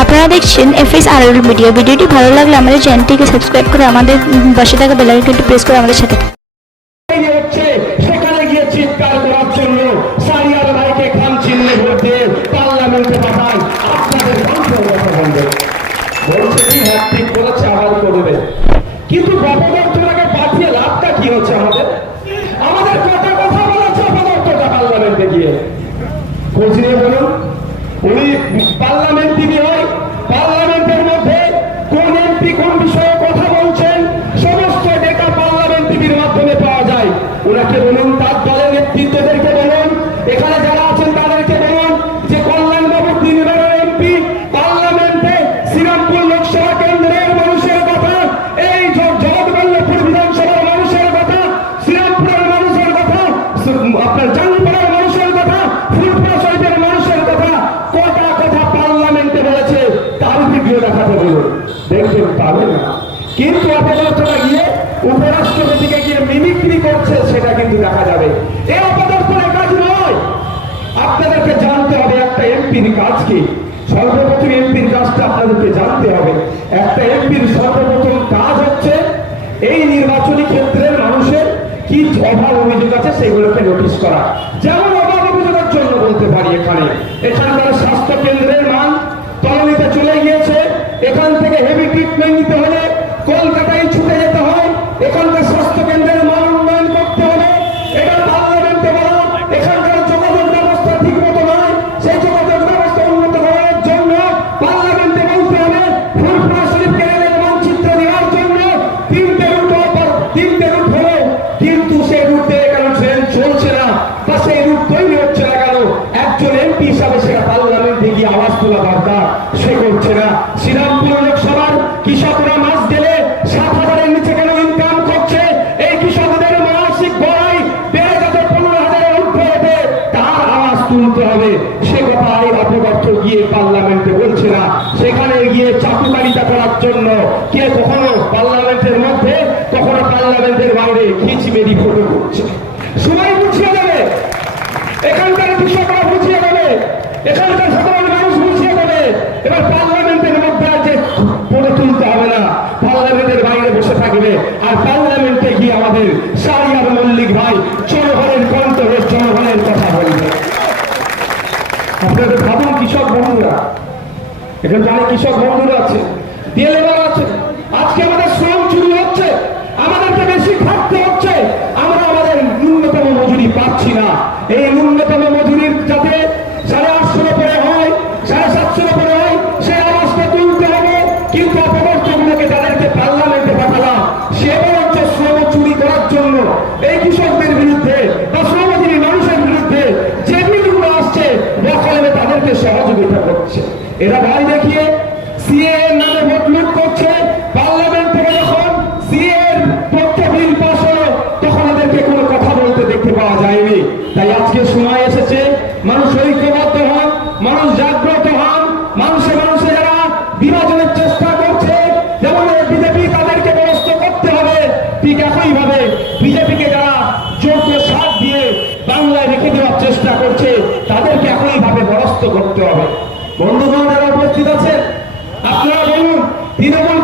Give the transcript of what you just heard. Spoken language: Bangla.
আপনারা দেখছেন FSRL মিডিয়া। ভিডিওটি ভালো লাগলে আমাদের চ্যানেলটিকে সাবস্ক্রাইব করে আমাদের পাশে থাকা বেল আইকনটি প্রেস করে আমাদের সাথে সেখানে গিয়ে চিৎকার করার জন্য সারিয়ার ভাইকে খান চিহ্নে ভোট দিয়ে পার্লামেন্টে পাঠায় আপনাদের কণ্ঠের কথা বলবে বলছে কি ঠিক করেছে আবার করবে, কিন্তু অপদার্থটাকে পাঠিয়ে লাভটা কি হচ্ছে? আমাদের কথা কথা বলেছে অপদার্থটা পার্লামেন্টে গিয়ে খোঁজ নিয়ে বলুন। উনি পার্লামেন্ট টিভি হয়, পার্লামেন্টের মধ্যে কোন এমপি কোন বিষয়ে কথা বলছেন সমস্ত ডেটা পার্লামেন্ট টিভির মাধ্যমে পাওয়া যায়। ওনাকে বলুন, তার দলের নেতৃত্বদেরকে বলুন, এখানে যারা আছেন তাদেরকে বলুন যে কল্যাণবাবু 3 বারের এমপি, পার্লামেন্টে শ্রীরামপুর লোকসভা কেন্দ্রের মানুষের কথা, এই জগৎবল্লভপুর বিধানসভার মানুষের কথা, শ্রীরামপুরের মানুষের কথা, আপনার জাঙ্গিপাড়ার মানুষের কথা, ফুলপুরা শরীফের মানুষের কথা, কটা কথা পার্লামেন্টে বলেছে তার ভিডিও দেখাতে বলুন, দেখবেন পাবেন না। কিন্তু অপদার্থটা গিয়ে উপরাষ্ট্রপতিকে গিয়ে মিমিক্রি করছে, সেটা কিন্তু দেখা যাবে। এই অপদার্থের কাজ নয়। আপনাদেরকে জানতে হবে একটা এমপির কাজ কি। সর্বপ্রথম এমপির কাজটা আপনাদেরকে জানতে হবে। একটা এমপির সর্বপ্রথম কাজ হচ্ছে এই নির্বাচনী ক্ষেত্রের মানুষের কি অভাব অভিযোগ আছে সেগুলোকে নোটিশ করা। যেমন অভাব অভিযোগের জন্য বলতে পারি, এখানকার স্বাস্থ্য কেন্দ্রের মান তলানিতে চলে গিয়েছে, এখান থেকে হেভি ট্রিটমেন্ট নিতে হলে কলকাতায় ছুটে যেতে হয়, এখানকার স্বাস্থ্য কেন্দ্রের মান উন্নয়ন করতে হবে, এটা পার্লামেন্টে বলা। এখানকার যোগাযোগ ব্যবস্থা ঠিক মতো নয়, সেই যোগাযোগ ব্যবস্থা উন্নত করার জন্য পার্লামেন্টে বলতে হবে। ফুলপুরা শরীফ কেন্দ্রের মানচিত্র দেওয়ার জন্য 3টে রুট হলো, কিন্তু সেই রুটে কেন ট্রেন চলছে না বা সেই রুট তৈরি হচ্ছে না কেন? একজন এমপি হিসাবে সেটা পার্লামেন্টে গিয়ে আওয়াজ তোলা দরকার, সে করছে না। শ্রীরামপুর লোকসভার কৃষকরা মাস গেলে 7,000-এর নিচে কেন ইনকাম করছে? এই কৃষকদের মানসিক বড়াই বেড়ে যাতে 15,000-এর ঊর্ধ্বে ওঠে, তার আওয়াজ তুলতে হবে। সে কথা এই অপদার্থ গিয়ে পার্লামেন্টে বলছে না, সেখানে গিয়ে চাটুকারিতা করার জন্য কে কখনো পার্লামেন্টের মধ্যে কখনো পার্লামেন্টের বাইরে খিচমেরি ফটো করছে। সবাই বুঝিয়ে দেবে, এখানকার কৃষকরা বুঝিয়ে দেবে, এখানকার সাধারণ মানুষ বুঝিয়ে দেবে। এবার পার্লামেন্টের মধ্যে আছে পড়ে তুলতে হবে না, পার্লামেন্টের বাইরে বসে থাকবে। আর পার্লামেন্টে গিয়ে আমাদের শাহরিয়ার মল্লিক ভাই জনগণের কণ্ঠ হয়ে জনগণের কথা বলবে। আপনাদের ভাবুন, কৃষক বন্ধুরা, এখানে অনেক কৃষক বন্ধুরা আছে, ডিএলএর আছে, আজকে আমাদের শ্রম চুরি হচ্ছে, আমাদেরকে বেশি খাটতে হচ্ছে, আমরা আমাদের ন্যূনতম মজুরি পাচ্ছি না। এই ন্যূনতম মজুরির যাতে 850 উপরে হয়, 750 উপরে হয়, সেই আওয়াজটা তুলতে হবে। কিন্তু অপদার্থগুলোকে তাদেরকে পার্লামেন্টে পাঠালাম, সে হচ্ছে শ্রম চুরি করার জন্য এই কৃষকদের বিরুদ্ধে বা শ্রমজীবী মানুষের বিরুদ্ধে যে বিলগুলো আসছে বকলমে তাদেরকে সহযোগিতা করছে। এরা ভাই দেখিয়ে সিএ নামে ভোট লুট করছে। পার্লামেন্ট থেকে যখন সিএ এর পক্ষে বিল পাস হলো তখন এদেরকে কোনো কথা বলতে দেখতে পাওয়া যায়নি। তাই আজকে সময় এসেছে মানুষ ঐক্যবদ্ধ হন, মানুষ জাগ্রত হন। মানুষে যারা বিভাজনের চেষ্টা করছে, যেমন বিজেপি তাদেরকে পরাস্ত করতে হবে, ঠিক একইভাবে বিজেপিকে যারা যোগ্য সাথ দিয়ে বাংলায় রেখে দেওয়ার চেষ্টা করছে তাদেরকে একইভাবে পরাস্ত করতে হবে। বন্ধুগণ যারা উপস্থিত আছেন, আপনারা বলুন তৃণমূল